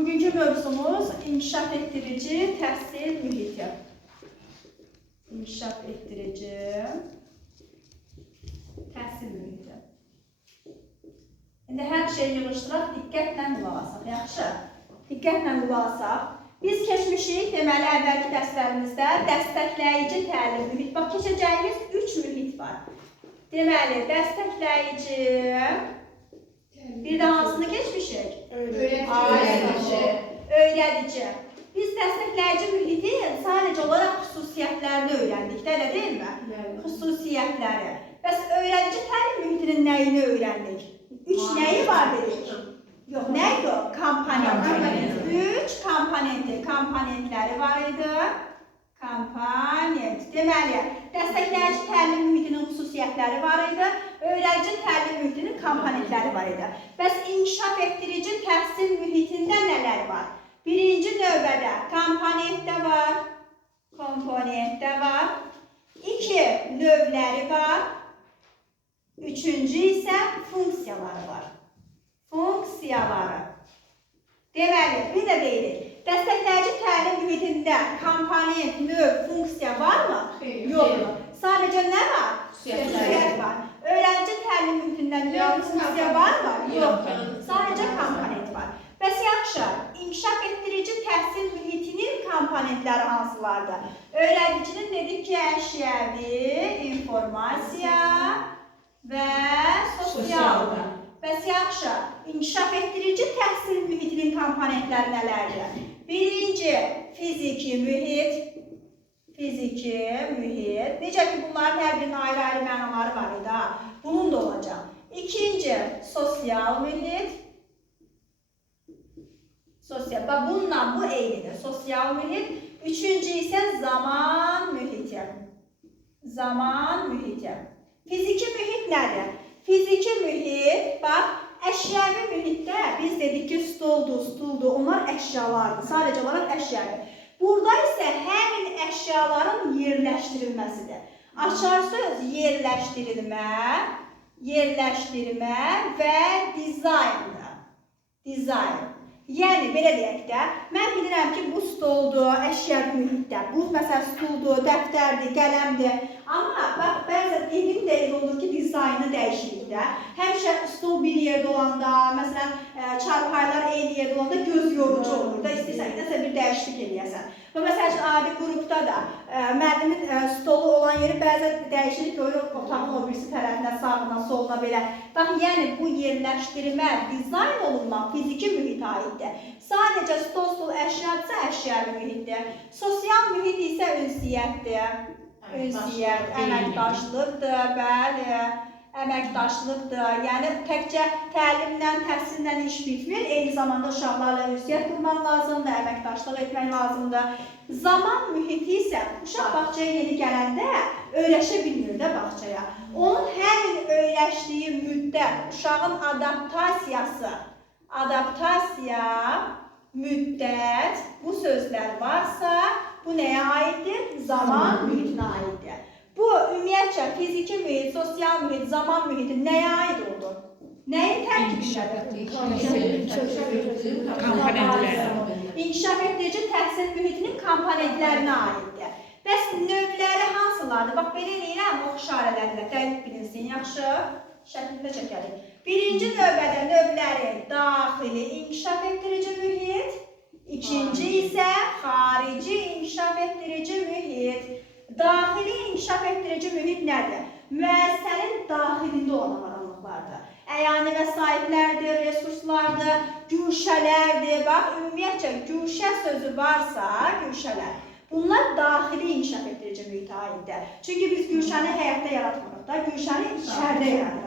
Bugünkü mövzumuz inkişaf etdirici təhsil mühiti. İnkişaf etdirici təhsil mühiti. İndi hər şeyi yığışdıraq, diqqətlə qulaq asaq. Yaxşı, diqqətlə qulaq asaq. Biz keçmişik, deməli, əvvəlki dərslərimizdə dəstəkləyici təlim mühit. Bax, keçəcəyimiz 3 mühit var. Deməli, dəstəkləyici, bir də hansını geçmişik? Öyrədici. Biz dəstəkləyici mühitin sadəcə olaraq xüsusiyyətlərini öyrəndik, elə deyilmi? Xüsusiyyətləri. Bəs öyrədici təlim mühitinin nəyini öyrəndik? 3 nəyi var dedik? Yox, nə idi o? Komponenti. 3 komponentləri var idi. Komponent. Deməli, dəstəkləyici təlim mühitinin xüsusiyyətləri var idi. Öyrədici təlim mühitinin komponentləri var idi. Bəs inkişaf etdirici təhsil mühitində nələr var? Birinci növbədə komponentdə var. Komponentdə var. 2 növləri var. Üçüncü isə funksiyaları var. Funksiyaları. Deməli, bir də deyirik. Dəstəkləyici təlim mühitində komponent, növ, funksiya varmı? Yoxdur. Sadəcə nə var? Xüsusiyyət var. Öyrədici təlim mühitində növ, funksiya varmı? Yoxdur. Sadəcə komponent var. Bəs yaxşı, inkişaf etdirici təhsil mühitinin komponentləri hansılardır? Öyrədicinin dedik ki, əşyəvi, informasiya və sosialdır. Bəs yaxşı, inkişaf etdirici təhsil mühitinin komponentləri nələrdir? Birinci, fiziki mühit. Fiziki mühit. Necə ki, bunların hər birinin ayrı-ayrı mənaları var idi. Bunun da olacaq. İkinci, sosial mühit. Bununla bu eynidir. Sosial mühit. Üçüncü isə zaman mühiti. Zaman mühiti. Fiziki mühit nədir? Fiziki mühit, bax, əşyəvi mühitdə biz dedik ki, stuldur, onlar əşyalardır, sadəcə olaraq əşyəvi. Burada isə həmin əşyaların yerləşdirilməsidir. Açar söz yerləşdirmə və dizayndır. Dizayn. Yəni, belə deyək də, mən bilirəm ki, bu stoldur, əşyəvi mühitdə. Bu, məsələn, stuldur, dəftərdir, qələmdir. Amma, bax, bəzən evin də elə olur ki, dizaynı dəyişirik də. Həmişə stol bir yerdə olanda, məsələn, çarpaylar eyni yerdə olanda göz yorucu olur da, istəyirsən, nəsə bir dəyişiklik eləyəsən. Və məsələn, adi qrupda da müəllimin stolu olan yeri bəzən dəyişiklik görür, otağın o birisi tərəfindən, sağına, soluna belə. Bax, yəni bu yerləşdirmə, dizayn olunmaq fiziki mühitə aiddir. Sadəcə stol əşyadırsa əşyəvi mühitdir. Sosial mühit isə ünsiyyətdir. Ünsiyyət, əməkdaşlıqdır, bəli, əməkdaşlıqdır. Yəni, təkcə təlimlə, təhsillə iş bitmir. Eyni zamanda uşaqlarla ünsiyyət qurmaq lazımdır, əməkdaşlıq etmək lazımdır. Zaman mühiti isə uşaq bağçaya yeni gələndə öyrəşə bilmir də bağçaya. Onun həmin öyrəşdiyi müddət, uşağın adaptasiya, müddət, bu sözlər varsa, bu nəyə aiddir? Zaman mühitinə aiddir. Bu, ümumiyyətcə, fiziki mühit, sosial mühit, zaman mühiti nəyə aid oldu? Nəyin tərkibindədir? İnkişaf etdirici təhsil mühitinin komponentlərinə aiddir. Bəs növləri hansılardır? Bax, belə eləyirəm, o işarələrlə dəqiq bilinsin, yaxşı? Şəklində çəkərik. Birinci növbədə növləri daxili inkişaf etdirici mühit, ikinci isə xarici inkişaf etdirici mühit. Daxili inkişaf etdirici mühit nədir? Müəssisənin daxilində olan avadanlıqlardır. Əyani vəsaitlərdir, resurslardır, güşələrdir. Bax, ümumiyyətcə, güşə sözü varsa, güşələr. Bunlar daxili inkişaf etdirici mühitə aiddir. Çünki biz güşəni həyatda yaratmırıq da, güşəni içərdə yaratırıq.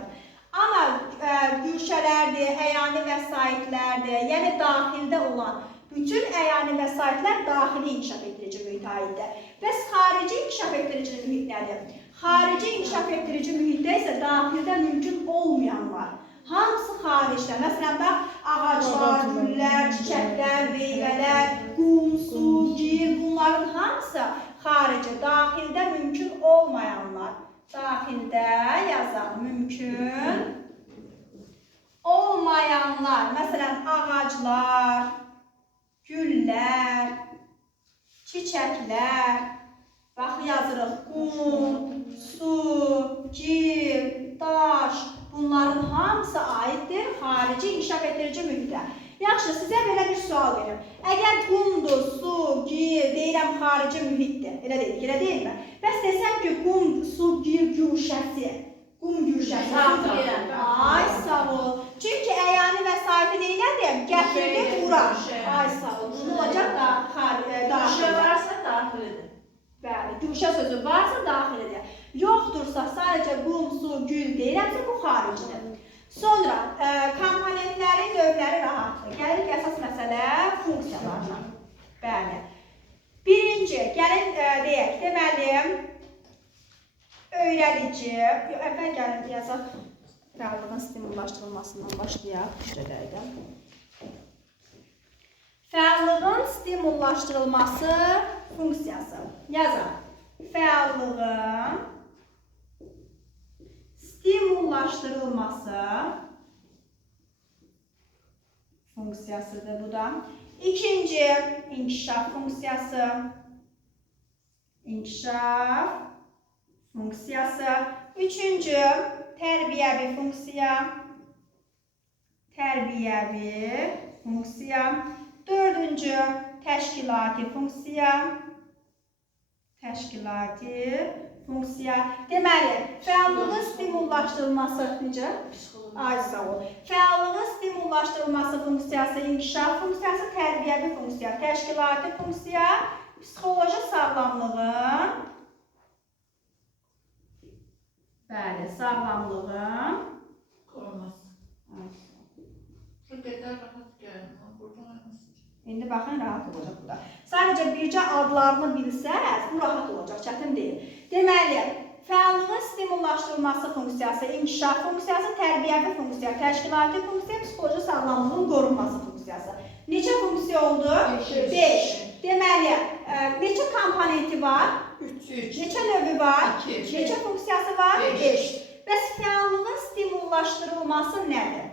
Amma güşələrdir, əyani vəsaitlərdir, yəni daxildə olan bütün əyani vəsaitlər daxili inkişaf etdirici mühitə aiddir. Bəs xarici inkişaf etdirici mühit nədir? Xarici inkişaf etdirici mühitdə isə daxildə mümkün olmayanlar. Hamısı xaricdə. Məsələn, bax, ağaclar, güllər, çiçəklər, meyvələr, qum, su, gil, bunların hamısı xarici, daxildə mümkün olmayanlar. Daxildə yazaq, mümkün olmayanlar. Məsələn, ağaclar, güllər, çiçəklər, bax yazırıq, qum, su, gil, daş, bunların hamısı aiddir xarici inkişaf etdirici mühitə. Yaxşı, sizə belə bir sual verim. Əgər qumdur, su, gil, deyirəm xarici mühitdir, elə deyilik, elə deyilmi? Bəs desəm ki, qum, su, gil, gülşəsi, qum gülşəsi. Ay, sağ ol. Çünki əyani vəsaiti neyləyəm? Gətirdi, bura. Ay, sağ ol. Nə olacaq? Daxil varsa daxilidir. Bəli, gülşə sözü varsa daxilidir. Yoxdursa, sadəcə qum, su, gül deyirəmsə, bu xaricidir. Sonra, komponentlərin növləri rahatdır. Gəlirik əsas məsələ funksiyalarına. Bəli. Birinci, gəlin deyək, deməli, öyrədici, əvvəl gəlin yazaq, fəallığın stimullaşdırılmasından başlayaq, düşdədəydə. Fəallığın stimullaşdırılması funksiyası. Yazaq, fəallığın stimullaşdırılması funksiyasıdır bu da. İkinci, inkişaf funksiyası. İnkişaf funksiyası. Üçüncü, tərbiyəvi funksiya. Tərbiyəvi funksiya. Dördüncü, təşkilati funksiya. Təşkilati funksiya. Deməli, fəallığın stimullaşdırılması necə? Ay, sağ ol. Fəallığın stimullaşdırılması funksiyası, inkişaf funksiyası, tərbiyəvi funksiya, təşkilati funksiya, psixoloji sağlamlığın, bəli, sağlamlığın Qorunması. Şu qədər rahat gəlmə, buradan İndi baxın, rahat olacaq bu da. Sadəcə bircə adlarını bilsəz, bu rahat olacaq, çətin deyil. Deməli, fəallığın stimullaşdırılması funksiyası, inkişaf funksiyası, tərbiyəvi funksiya, təşkilati funksiya, psixoloji sağlamlığın qorunması funksiyası. Neçə funksiya oldu? 5. Deməli, neçə komponenti var? 3. Neçə növü var? 2. Neçə funksiyası var? 5. Bəs fəallığın stimullaşdırılması nədir?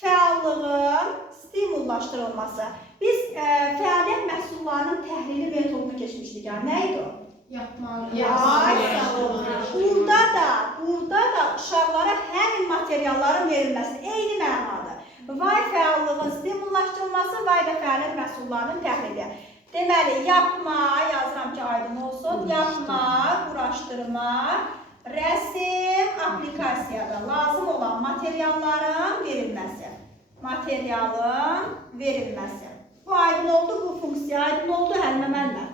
Fəallığın stimullaşdırılması. Biz fəaliyyət məhsullarının təhlili metodunu keçmişdik. Nə idi o? Yapmalı. Burada da uşaqlara həmin materialların verilməsi eyni mənadır. Vay fəallığın stimullaşdırılması, vay da fəaliyyət məhsullarının təhlili. Deməli, yapma, yazıram ki, aydın olsun. Yapma, quraşdırma, rəsm, aplikasiyada lazım olan materialların verilməsi. Materialın verilməsi. Bu aydın oldu, bu funksiya aydın oldu, Həlimə mənlə.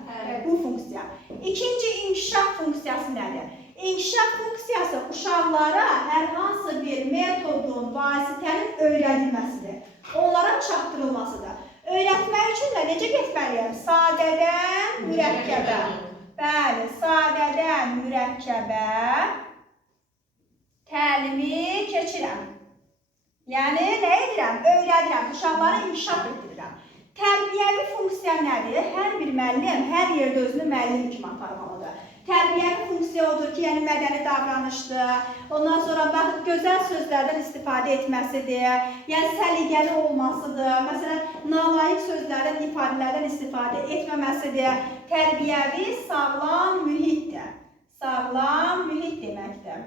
Bu funksiya. İkinci, inkişaf funksiyası nədir? İnkişaf funksiyası uşaqlara hər hansı bir metodun, vasitənin öyrədilməsidir. Onlara çatdırılmasıdır. Öyrətmək üçün də necə getməliyəm? Sadədən mürəkkəbə. Bəli, sadədən mürəkkəbə təlimi keçirəm. Yəni, nə edirəm? Öyrədirəm, uşaqlara inkişaf etdirirəm. Tərbiyəvi funksiya nədir? Hər bir müəllim hər yerdə özünü müəllim kimi aparmalıdır. Tərbiyəvi funksiya odur ki, yəni mədəni davranışdır. Ondan sonra gözəl sözlərdən istifadə etməsidir. Yəni səliqəli olmasıdır. Məsələn, nalayiq sözlərdən, ifadələrdən istifadə etməməsidir. Tərbiyəvi sağlam mühitdir. Sağlam mühit deməkdir.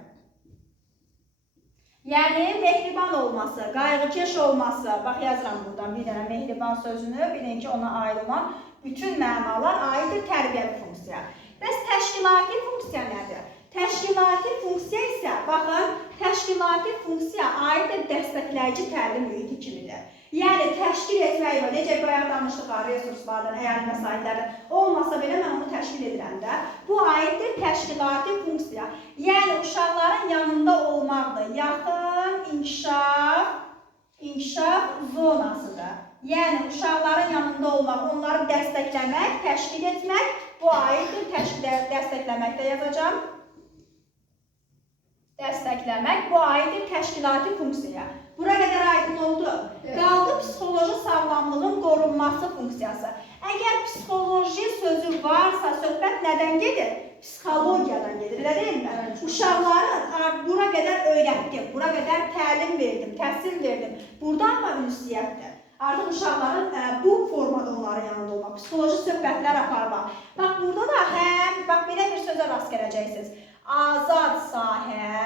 Yəni, mehriban olması, qayğıkeş olması, bax yazıram buradan bir dənə mehriban sözünü, bilin ki, ona aid olan bütün mənalar aiddir tərbiyəvi funksiya. Bəs təşkilati funksiya nədir? Təşkilati funksiya isə, baxın, təşkilati funksiya aiddir dəstəkləyici təlim mühiti kimidir. Yəni, təşkil etmək var, necə bayaq danışdıqlar, resurslardan, əyani vəsaitlərdən olmasa belə mən onu təşkil edirəm də. Bu aiddir təşkilati funksiya. Yəni, uşaqların yanında olmaqdır. Yaxın inkişaf zonasıdır. Yəni, uşaqların yanında olmaq, onları dəstəkləmək, təşkil etmək, bu aiddir dəstəkləməkdə yazacağım. Dəstəkləmək, bu aiddir təşkilati funksiyaya. Bura qədər aydın oldu. Qaldı psixoloji sağlamlığın qorunması funksiyası. Əgər psixoloji sözü varsa, söhbət nədən gedir? Psixologiyadan gedir, elə deyilmi? Uşaqları bura qədər öyrətdim, bura qədər təlim verdim, təhsil verdim. Burada amma ünsiyyətdir. Artıq uşaqların bu formada onların yanında olmaq, psixoloji söhbətlər aparmaq. Bax, burada da bax, belə bir sözə rast gələcəksiniz. Azad sahə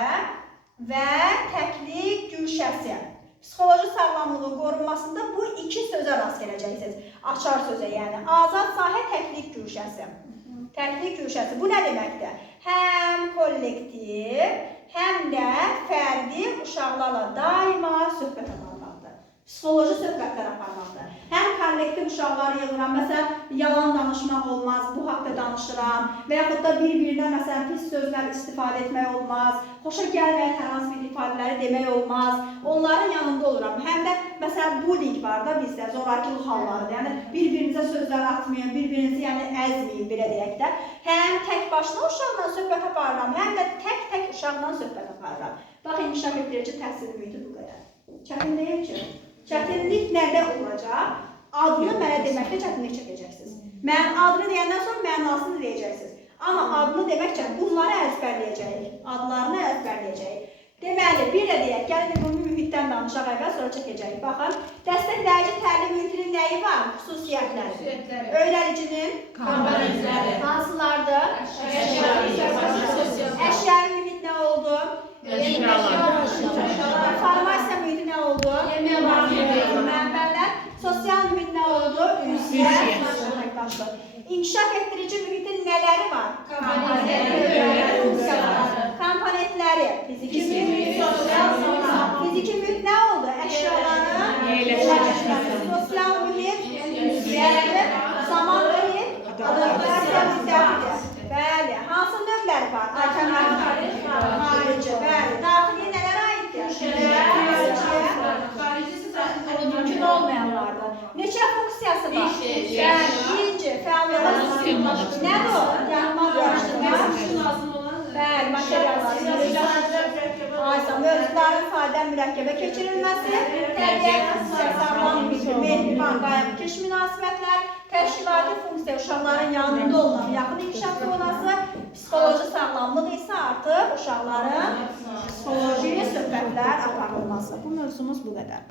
və təklik güşəsi. Psixoloji sağlamlığın qorunmasında bu iki sözə rast gələcəksiniz. Açar sözə, yəni azad sahə, təklik güşəsi. Təklik güşəsi. Bu nə deməkdir? Həm kollektiv, həm də fərdi uşaqlarla daima söhbət aparmaqdır. Psixoloji söhbətlər aparmaqdır. Həm kollektiv uşaqları yığıram, məsələn, yalan danışmaq olmaz, bu haqda danışıram və yaxud da bir-birinə məsələn pis sözlər istifadə etmək olmaz, xoşa gəlməyən hər hansı bir ifadələri demək olmaz, onların yanında oluram. Həm də məsələn bullying var da bizdə, zorakılıq halları, yəni bir-birinizə sözlər atmayın, bir-birinizi yəni əzməyin, belə deyək də. Həm tək başına uşaqla söhbət aparıram, həm də tək uşaqla söhbət aparıram. Bax, inkişaf etdirici təhsil mühiti bu qədər. Çətin deyil ki. Çətinlik nədə olacaq? Adını mənə deməkdə çətinlik çəkəcəksiniz. Mən adını deyəndən sonra mənasını deyəcəksiniz. Amma adını deməkcə bunları əzbərləyəcəyik, adlarını əzbərləyəcəyik. Deməli, bir də deyək, gəlin ümumi mühitdən danışaq əvvəl, sonra çəkəcəyik. Baxın, dəstəkləyici təlim mühitinin nəyi var? Xüsusiyyətləri. Öyrədicinin hansılardır? Əşyari mühit nə oldu? Formasiya mühiti nə oldu? Mənbələr. Sosial mühit nə oldu? Ünsiyyət. İnkişaf etdirici mühitin nələri var? Komponentləri. Fiziki mühit. Fiziki mühit nə oldu? Əşyaların sosial mühit, ünsiyyət, zaman mühit, adaptasiya müddətidir. Bəli. Hansı növləri var? Xarici, bəli. Daxili nələrə aiddir? Mümkün olmayanlardır. Neçə funksiyası var? Birinci, fəaliyyət. Nədir o? Yanma qarışdırma. Bəli, materiallar. Mövzuların sadə mürəkkəbə keçirilməsi, təbiət sağlam mehriban qayğıkeş münasibətlər, təşkilati funksiya uşaqların yanında olan yaxın inkişaf zonası, psixoloji sağlamlıq isə artıq uşaqların psixoloji söhbətlər aparılması. Bu mövzumuz bu qədər.